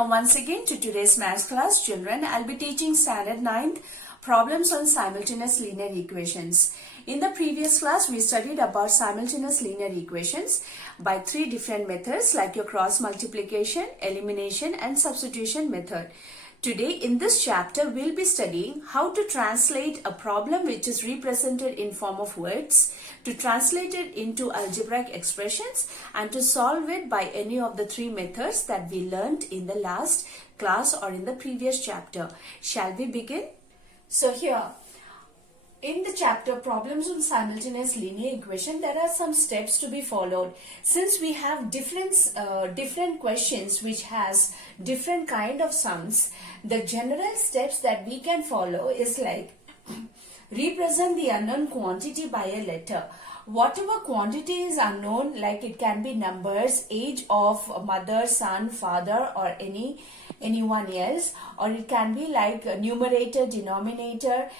Welcome once again to today's maths class, children. I'll be teaching standard 9th problems on simultaneous linear equations. In the previous class, we studied about simultaneous linear equations by 3 different methods like your cross multiplication, elimination and substitution method. Today in this chapter, we'll be studying how to translate a problem which is represented in form of words, to translate it into algebraic expressions and to solve it by any of the 3 methods that we learned in the last class or in the previous chapter. Shall we begin? So here, in the chapter Problems on Simultaneous Linear Equation, there are some steps to be followed. Since we have different questions which has different kind of sums, the general steps that we can follow is like represent the unknown quantity by a letter. Whatever quantity is unknown, like it can be numbers, age of mother, son, father or anyone else, or it can be like numerator, denominator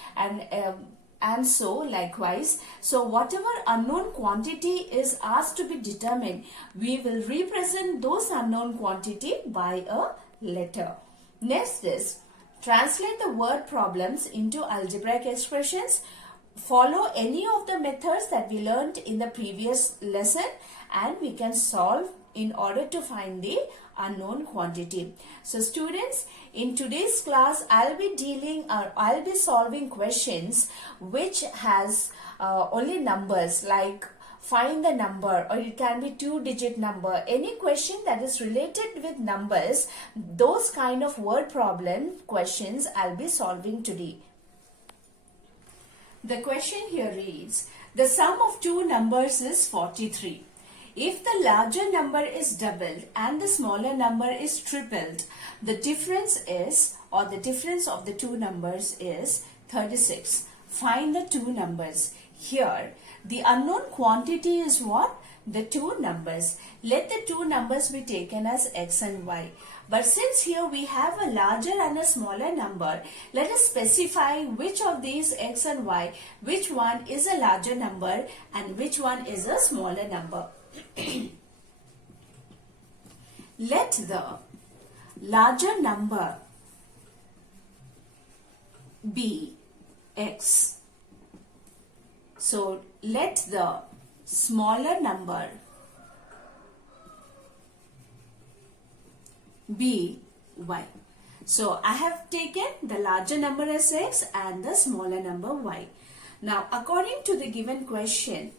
and so likewise. So whatever unknown quantity is asked to be determined, we will represent those unknown quantity by a letter. Next is translate the word problems into algebraic expressions. Follow any of the methods that we learned in the previous lesson and we can solve in order to find the unknown quantity. So students, in today's class, I'll be solving questions which has only numbers, like find the number, or it can be 2-digit number. Any question that is related with numbers, those kind of word problem questions I'll be solving today. The question here reads, the sum of two numbers is 43. If the larger number is doubled and the smaller number is tripled, the difference is, or the difference of the two numbers is 36. Find the two numbers. Here, the unknown quantity is what? The two numbers. Let the two numbers be taken as x and y. But since here we have a larger and a smaller number, let us specify which of these x and y, which one is a larger number and which one is a smaller number. Let the larger number be x. So let the smaller number be y. So I have taken the larger number as x and the smaller number y. Now according to the given question,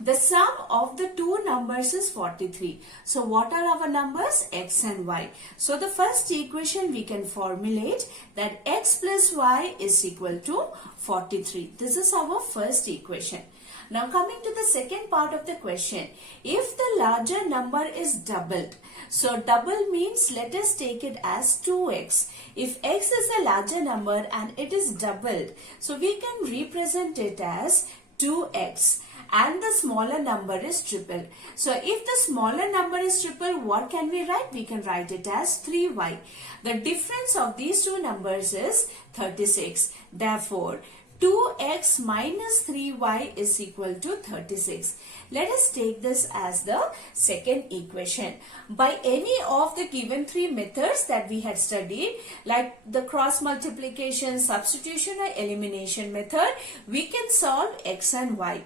the sum of the two numbers is 43. So what are our numbers? X and y. So the first equation we can formulate that x plus y is equal to 43. This is our first equation. Now coming to the second part of the question, if the larger number is doubled, so double means let us take it as 2x. If x is a larger number and it is doubled, so we can represent it as 2x. And the smaller number is tripled. So if the smaller number is tripled, what can we write? We can write it as 3y. The difference of these two numbers is 36. Therefore, 2x minus 3y is equal to 36. Let us take this as the second equation. By any of the given 3 methods that we had studied, like the cross multiplication, substitution or elimination method, we can solve x and y.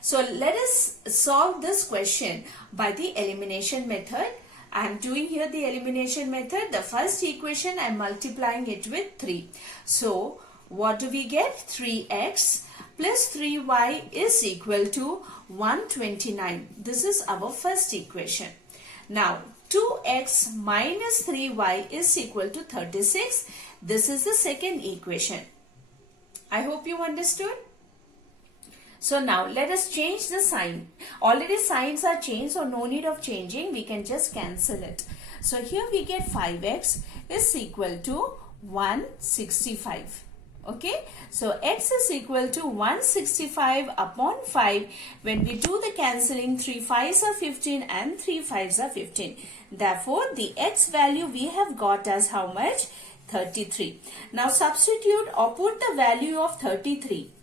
So let us solve this question by the elimination method. I am doing here the elimination method. The first equation I am multiplying it with 3. So what do we get? 3x plus 3y is equal to 129. This is our first equation. Now 2x minus 3y is equal to 36. This is the second equation. I hope you understood. So now let us change the sign. Already signs are changed, so no need of changing. We can just cancel it. So here we get 5x is equal to 165. Okay. So x is equal to 165 upon 5. When we do the cancelling, 3 5s are 15 and 3 5s are 15. Therefore, the x value we have got as how much? 33. Now substitute or put the value of 33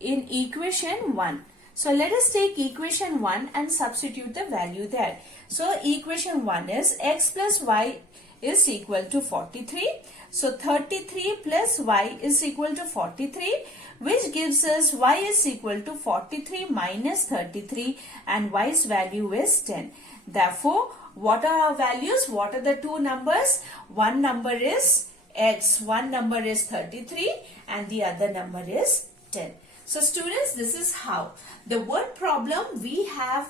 in equation 1. So let us take equation 1 and substitute the value there. So equation 1 is x plus y is equal to 43. So 33 plus y is equal to 43, which gives us y is equal to 43 minus 33 and y's value is 10. Therefore, what are our values? What are the two numbers? One number is x, one number is 33 and the other number is 10. So students, this is how the word problem we have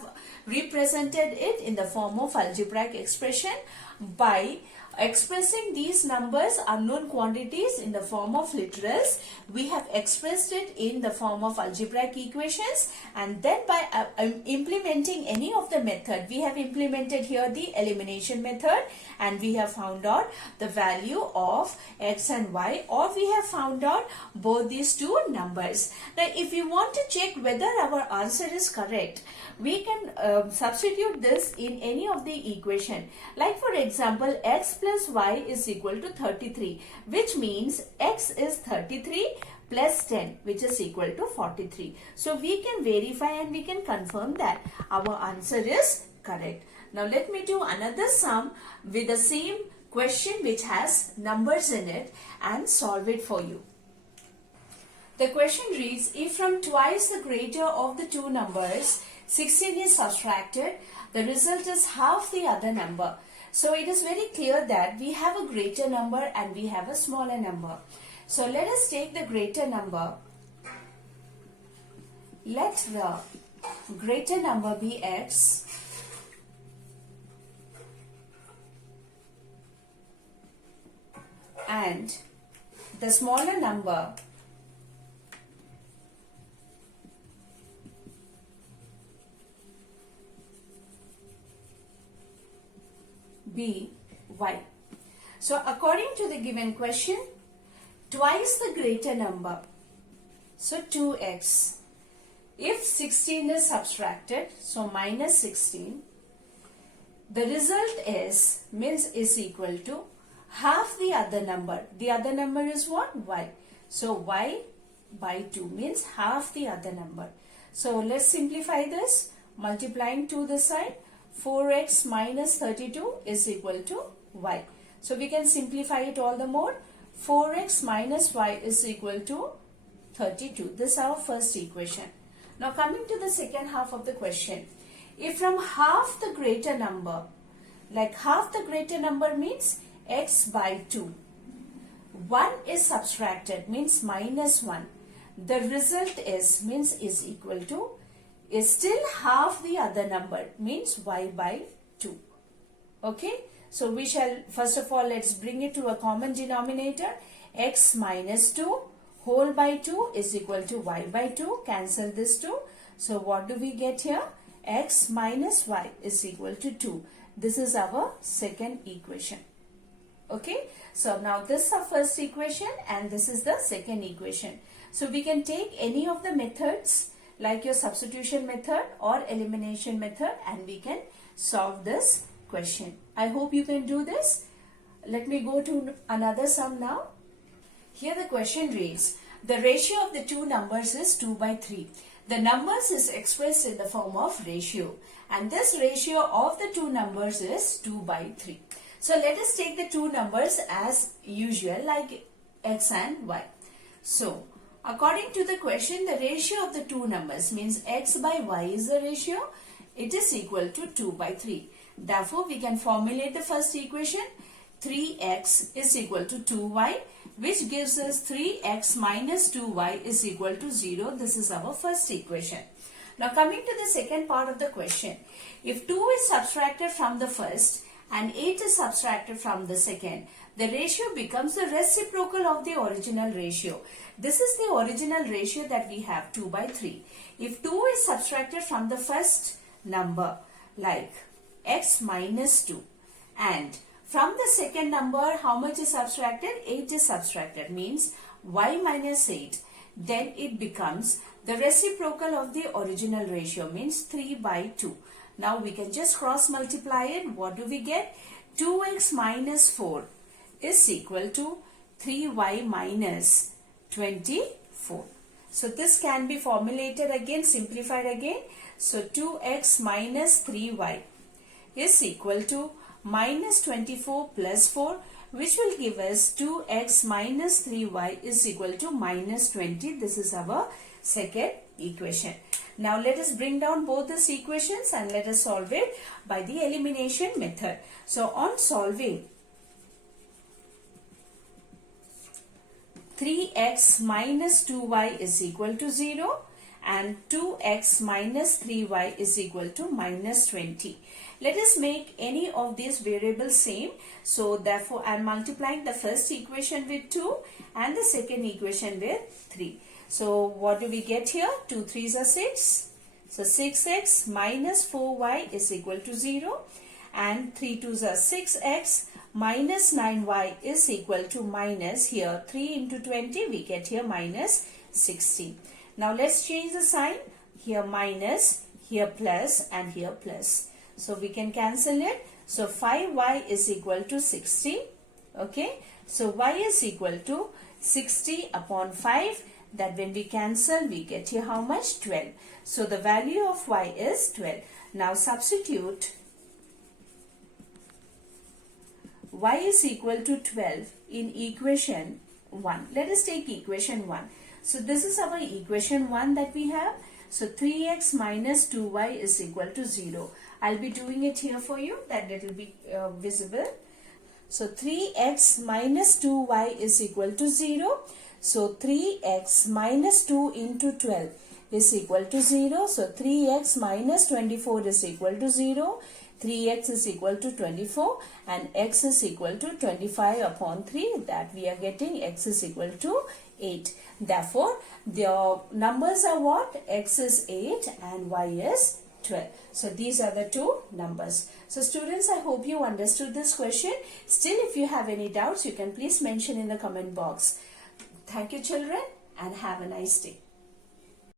represented it in the form of algebraic expression by expressing these numbers, unknown quantities, in the form of literals. We have expressed it in the form of algebraic equations, and then by implementing any of the method, we have implemented here the elimination method and we have found out the value of x and y, or we have found out both these two numbers. Now if you want to check whether our answer is correct, we can substitute this in any of the equation. Like for example, x plus y is equal to 33, which means x is 33 plus 10, which is equal to 43. So we can verify and we can confirm that our answer is correct. Now let me do another sum with the same question which has numbers in it and solve it for you. The question reads, if from twice the greater of the two numbers 16 is subtracted, the result is half the other number. So it is very clear that we have a greater number and we have a smaller number. So let us take the greater number. Let the greater number be x and the smaller number be y. So according to the given question, twice the greater number, so 2x. If 16 is subtracted, so minus 16, the result is equal to half the other number. The other number is what? Y. So y by 2 means half the other number. So let's simplify this. Multiplying 2 this side, 4x minus 32 is equal to y. So we can simplify it all the more. 4x minus y is equal to 32. This is our first equation. Now coming to the second half of the question. If from half the greater number, like half the greater number means x by 2, 1 is subtracted, means minus 1. The result is equal to, is still half the other number, means y by 2. Okay, so we shall first of all, let's bring it to a common denominator. X minus 2 whole by 2 is equal to y by 2. Cancel this 2. So what do we get here? X minus y is equal to 2. This is our second equation. Okay, so now this is our first equation and this is the second equation. So we can take any of the methods like your substitution method or elimination method and we can solve this question. I hope you can do this. Let me go to another sum now. Here the question reads, the ratio of the two numbers is 2 by 3. The numbers is expressed in the form of ratio and this ratio of the two numbers is 2 by 3. So let us take the two numbers as usual like x and y. So according to the question, the ratio of the two numbers means x by y is the ratio. It is equal to 2 by 3. Therefore, we can formulate the first equation. 3x is equal to 2y, which gives us 3x minus 2y is equal to 0. This is our first equation. Now coming to the second part of the question. If 2 is subtracted from the first and 8 is subtracted from the second, the ratio becomes the reciprocal of the original ratio. This is the original ratio that we have, 2 by 3. If 2 is subtracted from the first number like x minus 2 and from the second number how much is subtracted? 8 is subtracted, means y minus 8. Then it becomes the reciprocal of the original ratio, means 3 by 2. Now we can just cross multiply it. What do we get? 2x minus 4 is equal to 3y minus 24. So this can be formulated again, simplified again. So 2x minus 3y is equal to minus 24 plus 4, which will give us 2x minus 3y is equal to minus 20. This is our second equation. Now let us bring down both these equations and let us solve it by the elimination method. So on solving, 3x minus 2y is equal to 0 and 2x minus 3y is equal to minus 20. Let us make any of these variables same. So therefore I am multiplying the first equation with 2 and the second equation with 3. So what do we get here? 2 3s are 6. So 6x minus 4y is equal to 0 and 3 2s are 6x minus 9y is equal to minus, here 3 into 20 we get here minus 16. Now let's change the sign, here minus, here plus and here plus. So we can cancel it. So 5y is equal to 60. Okay. So y is equal to 60 upon 5. That when we cancel, we get here how much? 12. So the value of y is 12. Now substitute y is equal to 12 in equation 1. Let us take equation 1. So this is our equation 1 that we have. So 3x minus 2y is equal to 0. I'll be doing it here for you, that it will be visible. So 3x minus 2y is equal to 0. So 3x minus 2 into 12 is equal to 0. So 3x minus 24 is equal to 0. 3x is equal to 24 and x is equal to 25 upon 3, that we are getting x is equal to 8. Therefore, the numbers are what? X is 8 and y is 12. So these are the two numbers. So students, I hope you understood this question. Still, if you have any doubts, you can please mention in the comment box. Thank you children and have a nice day.